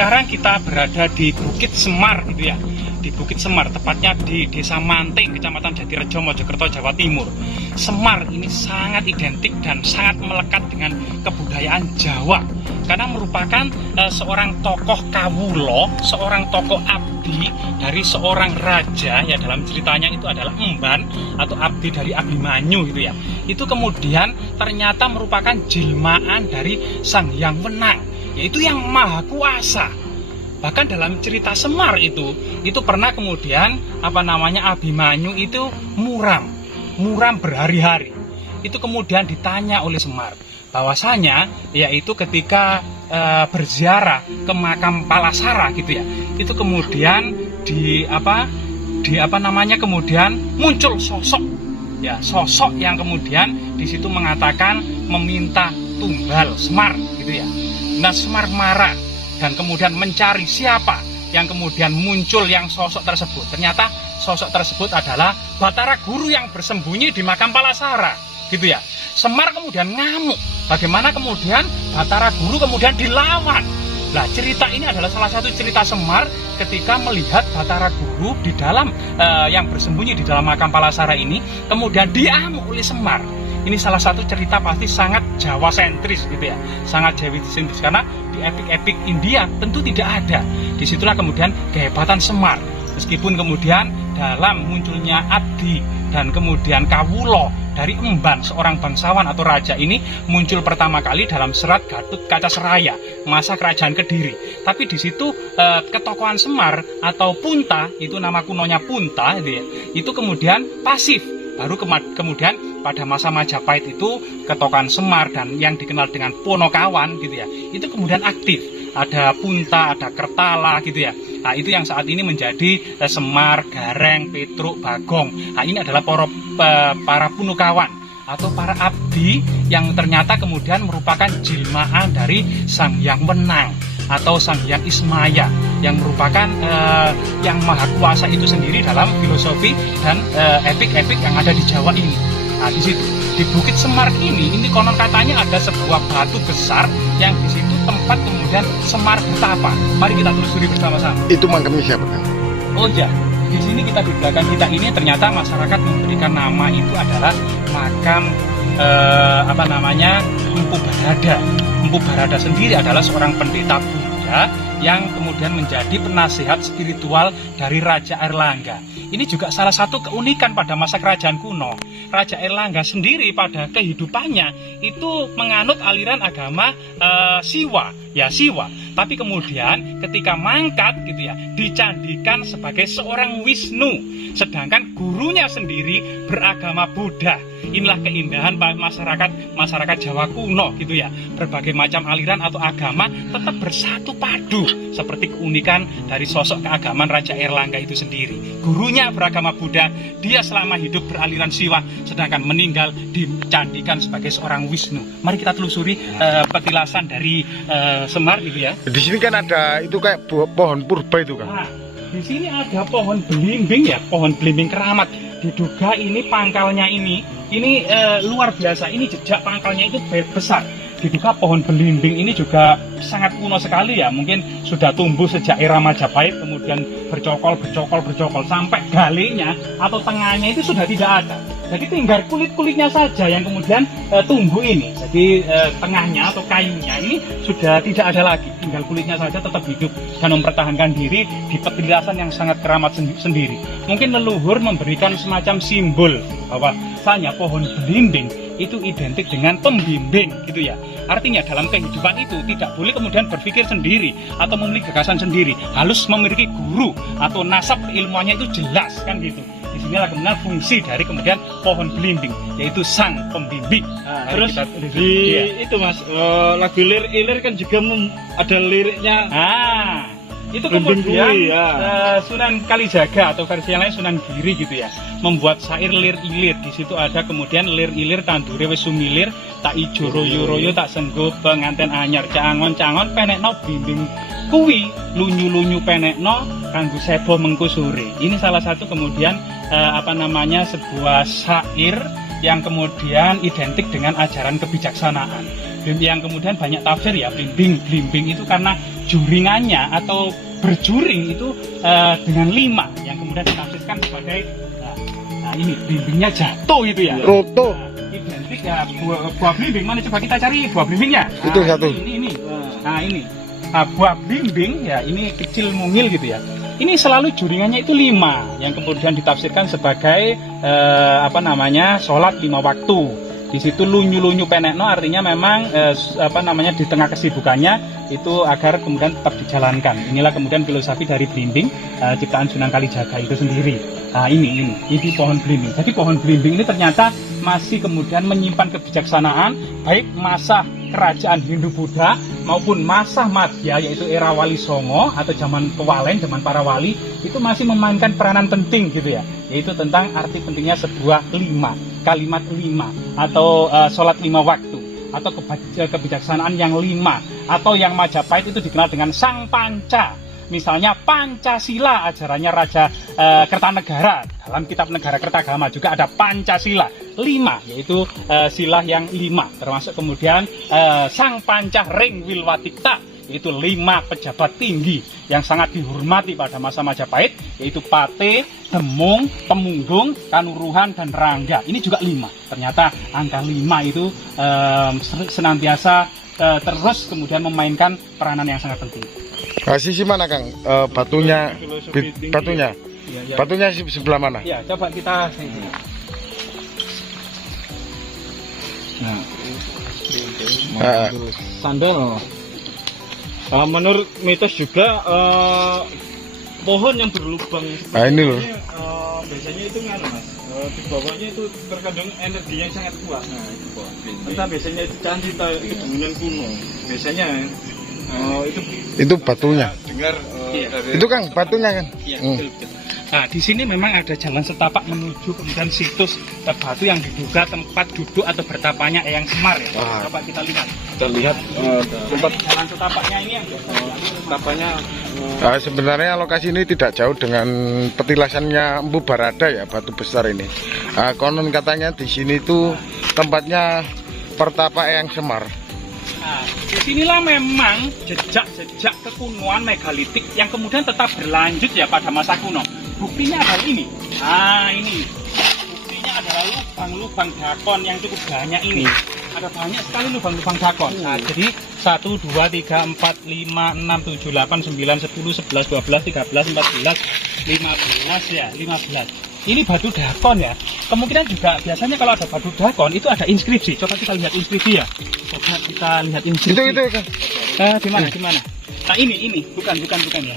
sekarang kita berada di Bukit Semar gitu ya. Di Bukit Semar, tepatnya di Desa Manting, Kecamatan Jatirejo, Mojokerto, Jawa Timur. Semar ini sangat identik dan sangat melekat dengan kebudayaan Jawa karena merupakan seorang tokoh kawulo, seorang tokoh abdi dari seorang raja ya, dalam ceritanya itu adalah emban atau abdi dari Abimanyu gitu ya. Itu kemudian ternyata merupakan jelmaan dari Sang Hyang Wenang, yaitu yang maha kuasa. Bahkan dalam cerita Semar itu pernah kemudian Abimanyu itu muram berhari-hari. Itu kemudian ditanya oleh Semar bahwasanya yaitu ketika berziarah ke makam Palasara gitu ya. Itu kemudian kemudian muncul sosok yang kemudian di situ mengatakan meminta tumbal Semar gitu ya. Nah, Semar marah dan kemudian mencari siapa yang kemudian muncul yang sosok tersebut. Ternyata sosok tersebut adalah Batara Guru yang bersembunyi di makam Palasara gitu ya. Semar kemudian ngamuk, bagaimana kemudian Batara Guru kemudian dilawan. Nah, cerita ini adalah salah satu cerita Semar ketika melihat Batara Guru di dalam yang bersembunyi di dalam makam Palasara ini kemudian diamuk oleh Semar. Ini salah satu cerita pasti sangat Jawa sentris gitu ya, sangat Jawa sentris karena di epik-epik India tentu tidak ada. Disitulah kemudian kehebatan Semar, meskipun kemudian dalam munculnya abdi dan kemudian kawulo dari emban seorang bangsawan atau raja ini muncul pertama kali dalam serat Gatut Kaca Seraya masa kerajaan Kediri. Tapi di situ ketokohan Semar atau Punta, itu nama kunonya Punta gitu ya, itu kemudian pasif. Baru kemudian pada masa Majapahit itu ketokohan Semar dan yang dikenal dengan Ponokawan gitu ya, itu kemudian aktif. Ada Punta, ada Kertala gitu ya. Nah, itu yang saat ini menjadi Semar, Gareng, Petruk, Bagong. Nah, ini adalah para Punokawan atau para abdi yang ternyata kemudian merupakan jelmaan dari Sang Hyang Wenang atau Sang Hyang Ismaya yang merupakan yang maha kuasa itu sendiri dalam filosofi dan epik-epik yang ada di Jawa ini. Nah, di situ di Bukit Semar ini konon katanya ada sebuah batu besar yang di situ tempat kemudian Semar bertapa. Mari kita telusuri bersama-sama. Itu makamnya siapa kan? Oh ya, di sini kita di belakang kita ini ternyata masyarakat memberikan nama itu adalah makam Empu Barada. Empu Barada sendiri adalah seorang pendeta Buddha yang kemudian menjadi penasihat spiritual dari Raja Airlangga. Ini juga salah satu keunikan pada masa kerajaan kuno. Raja Airlangga sendiri pada kehidupannya itu menganut aliran agama Siwa. Tapi kemudian ketika mangkat gitu ya, dicandikan sebagai seorang Wisnu, sedangkan gurunya sendiri beragama Buddha. Inilah keindahan masyarakat Jawa kuno gitu ya. Berbagai macam aliran atau agama tetap bersatu padu, seperti keunikan dari sosok keagamaan Raja Airlangga itu sendiri. Gurunya beragama Buddha, dia selama hidup beraliran Siwa, sedangkan meninggal dicandikan sebagai seorang Wisnu. Mari kita telusuri petilasan dari Semar gitu ya. Di sini kan ada itu kayak pohon purba itu kan. Nah, di sini ada pohon belimbing ya, pohon belimbing keramat. Diduga ini pangkalnya ini luar biasa. Ini jejak pangkalnya itu besar. Diduga pohon belimbing ini juga sangat kuno sekali ya. Mungkin sudah tumbuh sejak era Majapahit, kemudian bercokol sampai galinya atau tengahnya itu sudah tidak ada. Jadi tinggal kulit-kulitnya saja yang kemudian tumbuh ini. Jadi tengahnya atau kayunya ini sudah tidak ada lagi. Tinggal kulitnya saja tetap hidup dan mempertahankan diri di petilasan yang sangat keramat sendiri. Mungkin leluhur memberikan semacam simbol bahwasanya pohon belimbing itu identik dengan pembimbing gitu ya. Artinya dalam kehidupan itu tidak boleh kemudian berpikir sendiri atau memiliki gagasan sendiri. Harus memiliki guru atau nasab keilmuannya itu jelas kan gitu. Di sinilah kemudian fungsi dari kemudian pohon belimbing, yaitu sang pembimbing. Nah, terus itu mas, lagu Lir-Ilir kan juga ada liriknya. Itu kemudian Sunan Kalijaga atau versi yang lain Sunan Giri gitu ya, membuat syair Lir-Ilir. Di situ ada kemudian Lir-Ilir tandure wis sumilir, tak ijo royo-royo tak senggo penganten anyar, cangon-cangon penekno bimbing kuwi, lunyu-lunyu penekno kanggo sebo mengko sore. Ini salah satu kemudian sebuah syair yang kemudian identik dengan ajaran kebijaksanaan. Yang kemudian banyak tafsir ya, blimbing itu karena juringannya atau berjuring itu dengan 5 yang kemudian ditafsirkan sebagai nah ini blimbingnya jatuh itu ya. Roto. Nah, identik ya buah blimbing, mana coba kita cari buah blimbingnya. Itu satu. Ini. Nah ini. Nah, buah blimbing ya ini kecil mungil gitu ya. Ini selalu juringannya itu 5 yang kemudian ditafsirkan sebagai sholat 5 waktu. Di situ lunyu-lunyu penekno artinya memang di tengah kesibukannya itu agar kemudian tetap dijalankan. Inilah kemudian filosofi dari blimbing, ciptaan Sunan Kalijaga itu sendiri. Nah ini pohon blimbing. Jadi pohon blimbing ini ternyata masih kemudian menyimpan kebijaksanaan baik masa kerajaan Hindu Buddha maupun masa Madya yaitu era Wali Songo atau zaman Kewalen, zaman para wali itu masih memainkan peranan penting gitu ya, yaitu tentang arti pentingnya sebuah kalimat 5 atau sholat 5 waktu atau kebijaksanaan yang 5 atau yang Majapahit itu dikenal dengan Sang Panca. Misalnya Pancasila, ajarannya Raja Kertanegara. Dalam kitab Negara Kertagama juga ada Pancasila 5, yaitu sila yang 5. Termasuk kemudian Sang Panca Ring Wilwatikta, yaitu 5 pejabat tinggi yang sangat dihormati pada masa Majapahit, yaitu Pate, Demung, Temunggung, Kanuruhan, dan Rangga. Ini juga 5. Ternyata angka 5 itu senantiasa terus kemudian memainkan peranan yang sangat penting. Sisi mana Kang? Batunya, batunya. Ya. Batunya sebelah mana? Ya, coba kita sini. Nah, Sandal. Menurut mitos juga pohon yang berlubang Nah, ini loh. biasanya itu kan mas, di bawahnya itu terkandung energi yang sangat kuat. Nah, itu pohon. Entah biasanya itu candi atau itu bangunan kuno. Biasanya Itu batunya. dengar dari Itu Kang, batunya Kang. iya, betul. Nah, di sini memang ada jalan setapak menuju kemudian situs batu yang diduga tempat duduk atau bertapanya Eyang Semar ya. Wah. Coba kita lihat. kita lihat tempat Jalan setapaknya ini yang tapanya Sebenarnya lokasi ini tidak jauh dengan petilasannya Empu Barada ya, batu besar ini. Konon katanya di sini tuh tempatnya pertapa Eyang Semar. Nah, disinilah memang jejak-jejak kekunuan megalitik yang kemudian tetap berlanjut ya pada masa kuno. Buktinya adalah ini. Nah, ini. Buktinya adalah lubang-lubang dakon yang cukup banyak ini. Ada banyak sekali lubang-lubang dakon. Nah, jadi 1, 2, 3, 4, 5, 6, 7, 8, 9, 10, 11, 12, 13, 14, 15 ya, 15. Ini batu dakon ya. Kemungkinan juga biasanya kalau ada batu dakon itu ada inskripsi. Coba kita lihat inskripsi ya. Coba kita lihat inskripsi. Itu Kang. Di mana? Nah, ini bukan ya.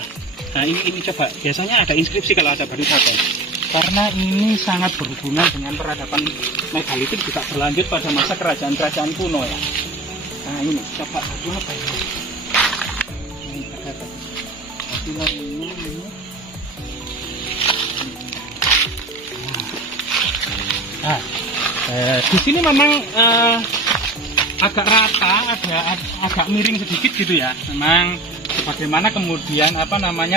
Nah, ini coba. Biasanya ada inskripsi kalau ada batu dakon. Karena ini sangat berhubungan dengan peradaban megalitik juga berlanjut pada masa kerajaan-kerajaan kuno ya. Nah, ini coba batu apa ya? Ini ada. Ini. Nah, di sini memang agak rata, agak miring sedikit gitu ya. Memang sebagaimana kemudian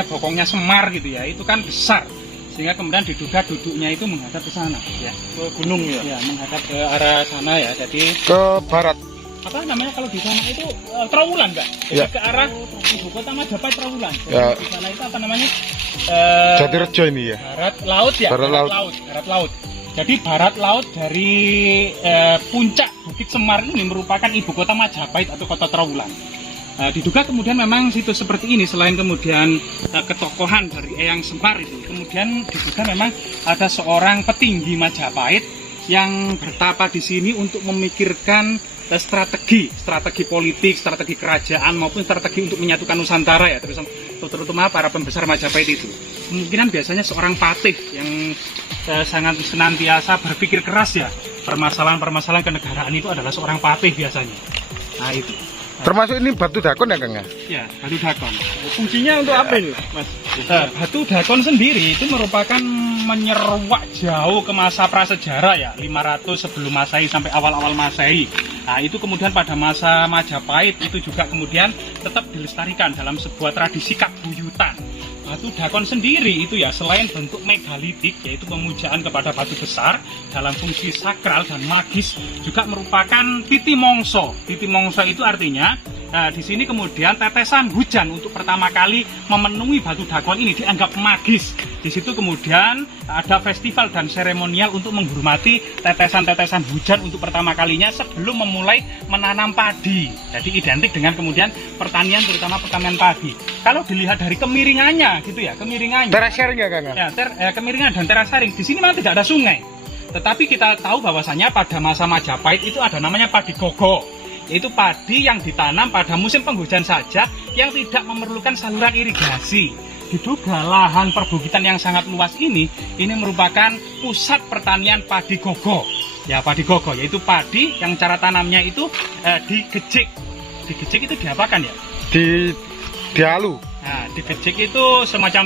bokongnya Semar gitu ya, itu kan besar sehingga kemudian diduga duduknya itu menghadap ke sana ya. ke gunung ya. Ya, menghadap ke arah sana ya. Jadi Ke barat. apa namanya kalau di sana itu Trawulan enggak? Jadi Ya. ke arah ibu kota Majapahit Trawulan. Ya. Di sana itu apa namanya? Jatirejo ini ya. Barat laut ya. Barat laut. Jadi barat laut dari puncak Bukit Semar ini merupakan ibu kota Majapahit atau kota Trawulan. Diduga kemudian memang situs seperti ini selain kemudian ketokohan dari Eyang Semar itu, kemudian diduga memang ada seorang petinggi Majapahit yang bertapa di sini untuk memikirkan strategi politik, strategi kerajaan maupun strategi untuk menyatukan Nusantara ya, terutama para pembesar Majapahit itu. Kemungkinan biasanya seorang patih yang sangat senantiasa berpikir keras ya, permasalahan-permasalahan kenegaraan itu adalah seorang patih biasanya. Nah itu. Termasuk ini batu dakon ya Kang ya? Ya, batu dakon. Fungsinya untuk apa ini mas? Batu dakon sendiri itu merupakan menyeruak jauh ke masa prasejarah ya, 500 sebelum Masehi sampai awal-awal Masehi. Nah, itu kemudian pada masa Majapahit itu juga kemudian tetap dilestarikan dalam sebuah tradisi kabuyutan. batu dakon sendiri itu ya selain bentuk megalitik yaitu pemujaan kepada batu besar dalam fungsi sakral dan magis juga merupakan titi mongso. Titi mongso itu artinya di sini kemudian tetesan hujan untuk pertama kali memenuhi batu dakon ini dianggap magis. Di situ kemudian ada festival dan seremonial untuk menghormati tetesan-tetesan hujan untuk pertama kalinya sebelum memulai menanam padi. Jadi identik dengan kemudian pertanian, terutama pertanian padi. Kalau dilihat dari kemiringannya gitu ya, kemiringannya. Terasering ya Kang? Ya, kemiringan dan terasering. Di sini memang tidak ada sungai. Tetapi kita tahu bahwasanya pada masa Majapahit itu ada namanya padi gogo. Yaitu padi yang ditanam pada musim penghujan saja yang tidak memerlukan saluran irigasi. Diduga lahan perbukitan yang sangat luas ini merupakan pusat pertanian padi gogo. Ya, padi gogo yaitu padi yang cara tanamnya itu digejik. Digejik itu diapakan ya? Dihalu. Nah, digejik itu semacam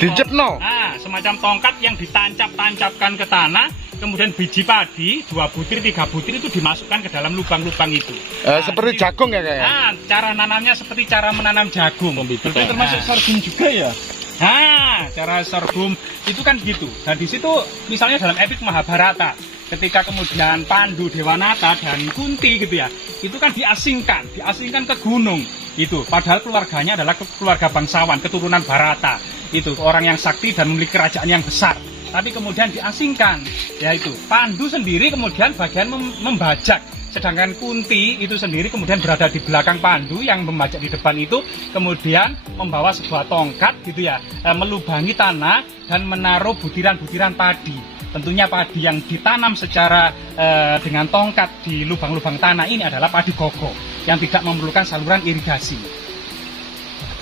semacam tongkat yang ditancap-tancapkan ke tanah, kemudian biji padi 2 butir 3 butir itu dimasukkan ke dalam lubang-lubang itu. Seperti jagung ya Kang? Nah, cara nanamnya seperti cara menanam jagung. Itu termasuk sorghum juga ya? Nah, cara sorghum itu kan gitu. Dan di situ misalnya dalam epik Mahabharata, ketika kemudian Pandu, Dewanata dan Kunti gitu ya, itu kan diasingkan ke gunung itu. Padahal keluarganya adalah keluarga bangsawan, keturunan Barata. Itu orang yang sakti dan memiliki kerajaan yang besar. Tapi kemudian diasingkan, yaitu Pandu sendiri kemudian bagian membajak. Sedangkan Kunti itu sendiri kemudian berada di belakang Pandu yang membajak di depan itu, kemudian membawa sebuah tongkat gitu ya, melubangi tanah dan menaruh butiran-butiran padi. Tentunya padi yang ditanam secara dengan tongkat di lubang-lubang tanah ini adalah padi gogo yang tidak memerlukan saluran irigasi.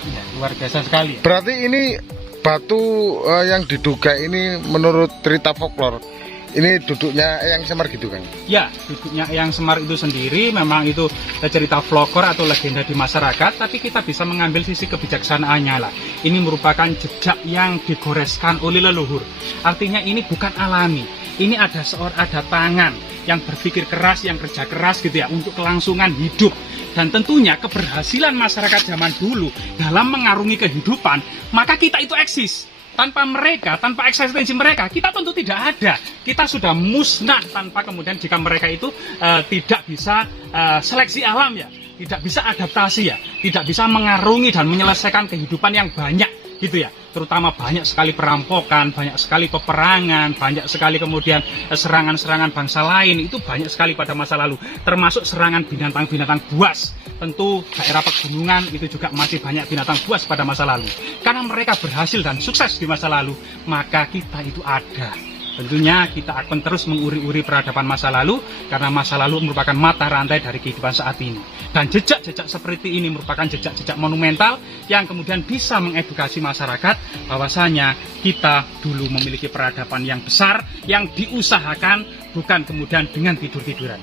Ya, luar biasa sekali. Berarti ini batu yang diduga ini menurut cerita folklore ini duduknya Eyang Semar gitu kan? Ya, duduknya Eyang Semar itu sendiri memang itu cerita folklore atau legenda di masyarakat, tapi kita bisa mengambil sisi kebijaksanaannya lah. Ini merupakan jejak yang digoreskan oleh leluhur. Artinya ini bukan alami. Ini ada tangan yang berpikir keras, yang kerja keras gitu ya untuk kelangsungan hidup. Dan tentunya keberhasilan masyarakat zaman dulu dalam mengarungi kehidupan, maka kita itu eksis. Tanpa mereka, tanpa eksistensi mereka, kita tentu tidak ada. Kita sudah musnah tanpa kemudian jika mereka itu tidak bisa seleksi alam ya, tidak bisa adaptasi ya, tidak bisa mengarungi dan menyelesaikan kehidupan yang banyak gitu ya. Terutama banyak sekali perampokan, banyak sekali peperangan, banyak sekali kemudian serangan-serangan bangsa lain, itu banyak sekali pada masa lalu. Termasuk serangan binatang-binatang buas. Tentu daerah pegunungan itu juga masih banyak binatang buas pada masa lalu. Karena mereka berhasil dan sukses di masa lalu, maka kita itu ada. Tentunya kita akan terus menguri-uri peradaban masa lalu, karena masa lalu merupakan mata rantai dari kehidupan saat ini. Dan jejak-jejak seperti ini merupakan jejak-jejak monumental yang kemudian bisa mengedukasi masyarakat bahwasanya kita dulu memiliki peradaban yang besar, yang diusahakan, bukan kemudian dengan tidur-tiduran.